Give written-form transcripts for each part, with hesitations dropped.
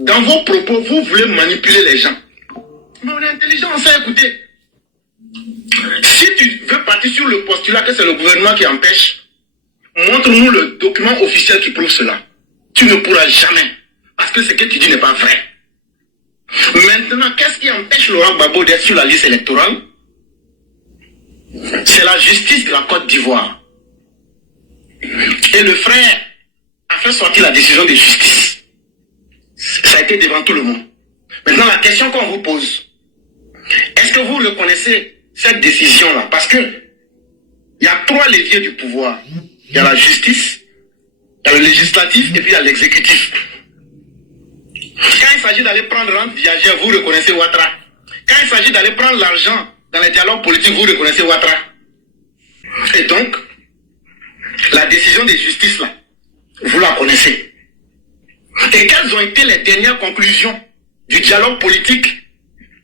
Dans vos propos, vous voulez manipuler les gens. Mais on est intelligent, on sait écouter. Si tu veux partir sur le postulat que c'est le gouvernement qui empêche, montre-nous le document officiel qui prouve cela. Tu ne pourras jamais. Parce que ce que tu dis n'est pas vrai. Maintenant, qu'est-ce qui empêche Laurent Gbagbo d'être sur la liste électorale? C'est la justice de la Côte d'Ivoire. Et le frère a fait sortir la décision de justice. Ça a été devant tout le monde. Maintenant, la question qu'on vous pose, est-ce que vous reconnaissez cette décision-là? Parce que il y a 3 leviers du pouvoir. Il y a la justice, il y a le législatif et puis il y a l'exécutif. Quand il s'agit d'aller prendre rente viagère, vous reconnaissez Ouattara. Quand il s'agit d'aller prendre l'argent dans les dialogues politiques, vous reconnaissez Ouattara. Et donc, la décision de justice là, vous la connaissez. Et quelles ont été les dernières conclusions du dialogue politique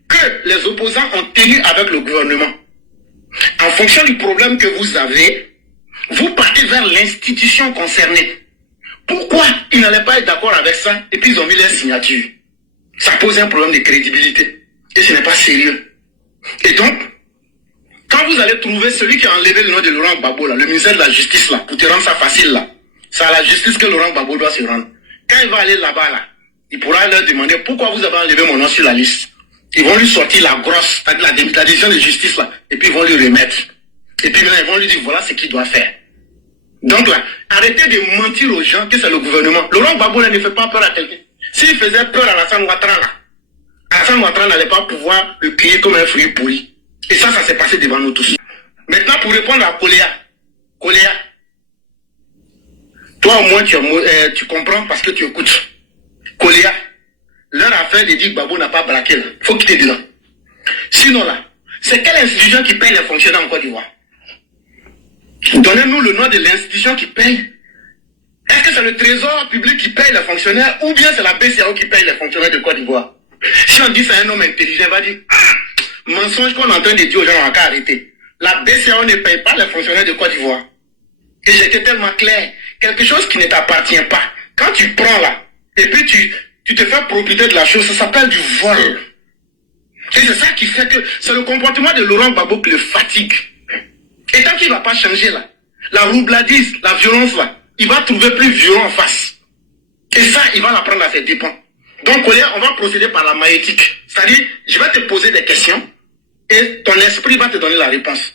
que les opposants ont tenu avec le gouvernement? En fonction du problème que vous avez, vous partez vers l'institution concernée. Pourquoi ils n'allaient pas être d'accord avec ça et puis ils ont mis leur signature? Ça pose un problème de crédibilité. Et ce n'est pas sérieux. Et donc, quand vous allez trouver celui qui a enlevé le nom de Laurent Gbagbo, là, le ministère de la Justice, là, pour te rendre ça facile, là, c'est à la justice que Laurent Gbagbo doit se rendre. Quand il va aller là-bas, là, il pourra leur demander pourquoi vous avez enlevé mon nom sur la liste. Ils vont lui sortir la grosse, la décision de justice, là, et puis ils vont lui remettre. Et puis maintenant, ils vont lui dire, voilà ce qu'il doit faire. Donc là, arrêtez de mentir aux gens que c'est le gouvernement. Laurent Gbagbo ne fait pas peur à quelqu'un. S'il faisait peur à Alassane Ouattara, là, Alassane Ouattara n'allait pas pouvoir le payer comme un fruit pourri. Et ça s'est passé devant nous tous. Maintenant, pour répondre à Koléa, toi au moins tu comprends parce que tu écoutes. Koléa, leur affaire de dire que Gbagbo n'a pas braqué, il faut quitter dedans. Sinon là, c'est quelle institution qui paye les fonctionnaires en Côte d'Ivoire? Donnez-nous le nom de l'institution qui paye. Est-ce que c'est le trésor public qui paye les fonctionnaires ou bien c'est la BCAO qui paye les fonctionnaires de Côte d'Ivoire? Si on dit c'est un homme intelligent, il va dire mensonge qu'on est en train de dire aux gens, on n'a qu'à arrêter. La BCAO ne paye pas les fonctionnaires de Côte d'Ivoire. Et j'étais tellement clair. Quelque chose qui ne t'appartient pas. Quand tu prends là, et puis tu te fais propriétaire de la chose, ça s'appelle du vol. Et c'est ça qui fait que c'est le comportement de Laurent Gbagbo qui le fatigue. Et tant qu'il ne va pas changer là, la roubladise, la violence là, il va trouver plus violent en face. Et ça, il va l'apprendre à ses dépens. Donc, on va procéder par la maïeutique. C'est-à-dire, je vais te poser des questions et ton esprit va te donner la réponse.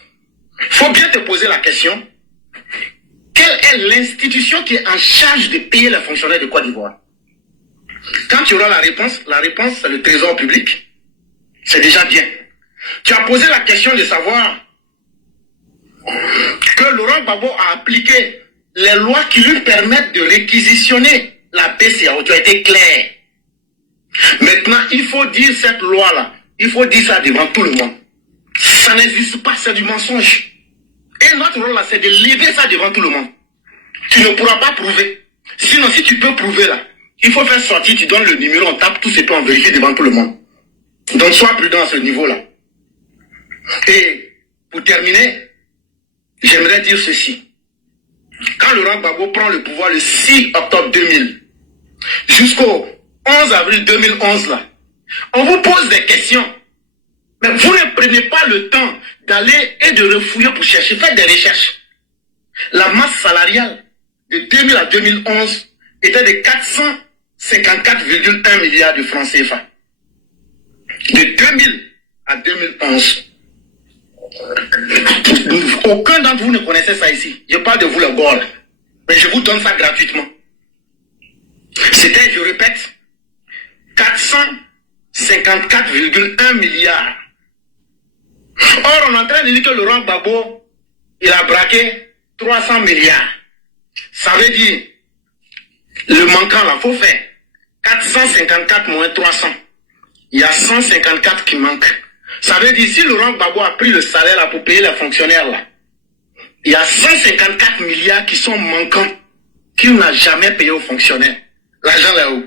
Il faut bien te poser la question. Quelle est l'institution qui est en charge de payer les fonctionnaires de Côte d'Ivoire? Quand tu auras la réponse c'est le trésor public. C'est déjà bien. Tu as posé la question de savoir que Laurent Gbagbo a appliqué les lois qui lui permettent de réquisitionner la BCAO. Tu as été clair. Maintenant, il faut dire cette loi-là. Il faut dire ça devant tout le monde. Ça n'existe pas, c'est du mensonge. Et notre rôle là, c'est de lever ça devant tout le monde. Tu ne pourras pas prouver. Sinon, si tu peux prouver là, il faut faire sortir, tu donnes le numéro, on tape tout ce qu'on vérifie devant tout le monde. Donc, sois prudent à ce niveau-là. Et pour terminer, j'aimerais dire ceci. Quand Laurent Gbagbo prend le pouvoir le 6 octobre 2000, jusqu'au 11 avril 2011, là, on vous pose des questions. Mais vous ne prenez pas le temps d'aller et de refouiller pour chercher. Faites des recherches. La masse salariale de 2000 à 2011 était de 454,1 milliards de francs CFA. De 2000 à 2011. Aucun d'entre vous ne connaissait ça ici. Je parle de vous le gars. Mais je vous donne ça gratuitement. C'était, je répète, 454,1 milliards. Or, on est en train de dire que Laurent Gbagbo, il a braqué 300 milliards. Ça veut dire, le manquant là, il faut faire 454 moins 300. Il y a 154 qui manquent. Ça veut dire, si Laurent Gbagbo a pris le salaire là pour payer les fonctionnaires là, il y a 154 milliards qui sont manquants, qu'il n'a jamais payé aux fonctionnaires. L'argent là-haut.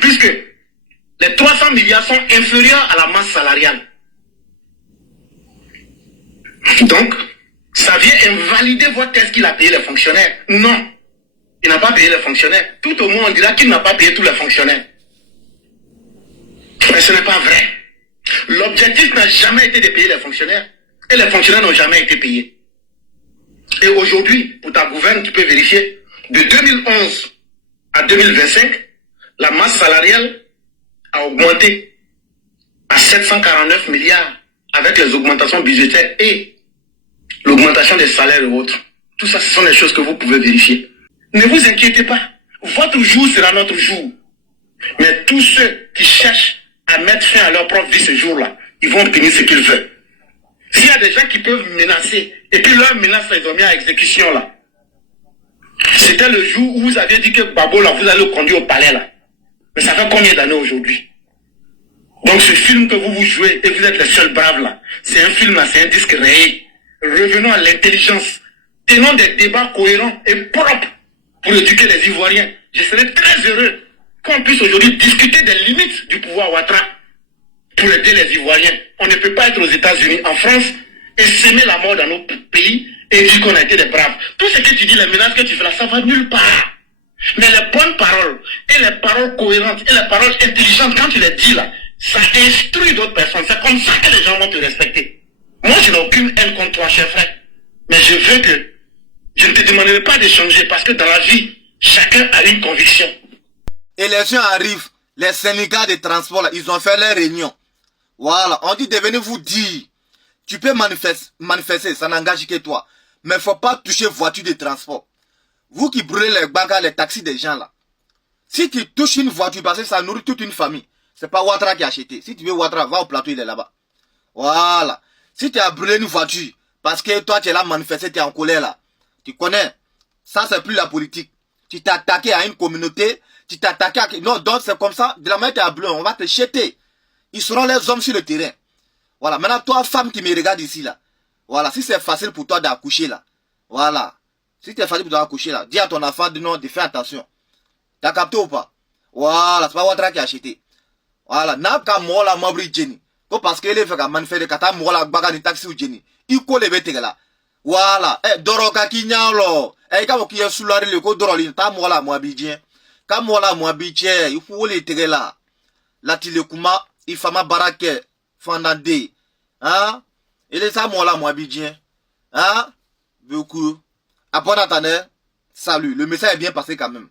Puisque les 300 milliards sont inférieurs à la masse salariale. Donc, ça vient invalider votre thèse qu'il a payé les fonctionnaires. Non. Il n'a pas payé les fonctionnaires. Tout au moins, on dira qu'il n'a pas payé tous les fonctionnaires. Mais ce n'est pas vrai. L'objectif n'a jamais été de payer les fonctionnaires. Et les fonctionnaires n'ont jamais été payés. Et aujourd'hui, pour ta gouverne, tu peux vérifier, de 2011 à 2025, la masse salariale a augmenté à 749 milliards avec les augmentations budgétaires et l'augmentation des salaires et autres. Tout ça, ce sont des choses que vous pouvez vérifier. Ne vous inquiétez pas. Votre jour sera notre jour. Mais tous ceux qui cherchent à mettre fin à leur propre vie ce jour-là, ils vont obtenir ce qu'ils veulent. S'il y a des gens qui peuvent menacer, et puis leurs menaces, ils ont mis à exécution là. C'était le jour où vous aviez dit que Babo, là, vous allez le conduire au palais là. Mais ça fait combien d'années aujourd'hui? Donc ce film que vous jouez, et vous êtes les seuls braves là, c'est un film là, c'est un disque rayé. Revenons à l'intelligence. Tenons des débats cohérents et propres pour éduquer les Ivoiriens. Je serais très heureux qu'on puisse aujourd'hui discuter des limites du pouvoir Ouattara pour aider les Ivoiriens. On ne peut pas être aux États-Unis, en France, et s'aimer la mort dans nos pays et dire qu'on a été des braves. Tout ce que tu dis, les menaces que tu fais là, ça va nulle part. Mais les bonnes paroles, et les paroles cohérentes, et les paroles intelligentes, quand tu les dis là, ça instruit d'autres personnes. C'est comme ça que les gens vont te respecter. Moi, je n'ai aucune haine contre toi, cher frère. Mais je veux que je ne te demanderai pas de changer parce que dans la vie, chacun a une conviction. Élection arrive, les syndicats de transport, là, ils ont fait leur réunion. Voilà, on dit de venir vous dire, tu peux manifester, ça n'engage que toi. Mais il ne faut pas toucher voiture de transport. Vous qui brûlez les bagarres, les taxis des gens là. Si tu touches une voiture, parce que ça nourrit toute une famille, c'est pas Ouattara qui a acheté. Si tu veux Ouattara, va au plateau, il est là-bas. Voilà. Si tu as brûlé une voiture, parce que toi tu es là manifesté, tu es en colère là. Tu connais, ça c'est plus la politique. Tu t'es attaqué à une communauté, tu t'es attaqué à... Non, donc c'est comme ça, de la manière tu as brûlé, on va te jeter. Ils seront les hommes sur le terrain. Voilà, maintenant toi femme qui me regarde ici là. Voilà, si c'est facile pour toi d'accoucher là. Voilà. Si c'est facile pour toi d'accoucher là, dis à ton enfant de faire attention. T'as capté ou pas? Voilà, c'est pas Ouattara qui a acheté. Voilà, n'a qu'à moi la mabri Jenny. Parce qu'il est fait qu'à manifester, qu'à moi la bagarre de taxi ou Jenny. Il colle les bêtes là. Voilà, Doroka qui n'y lo. Quand vous êtes sous la rue, le code Dorolin, t'as moi la moi bidien. Quand moi la moi bidien, il faut les terrer là. Là, tu le kuma, il faut ma baraque, fandande. Hein? Il est ça moi la moi bidien. Hein? Beaucoup. À bon attendant, salut. Le message est bien passé quand même.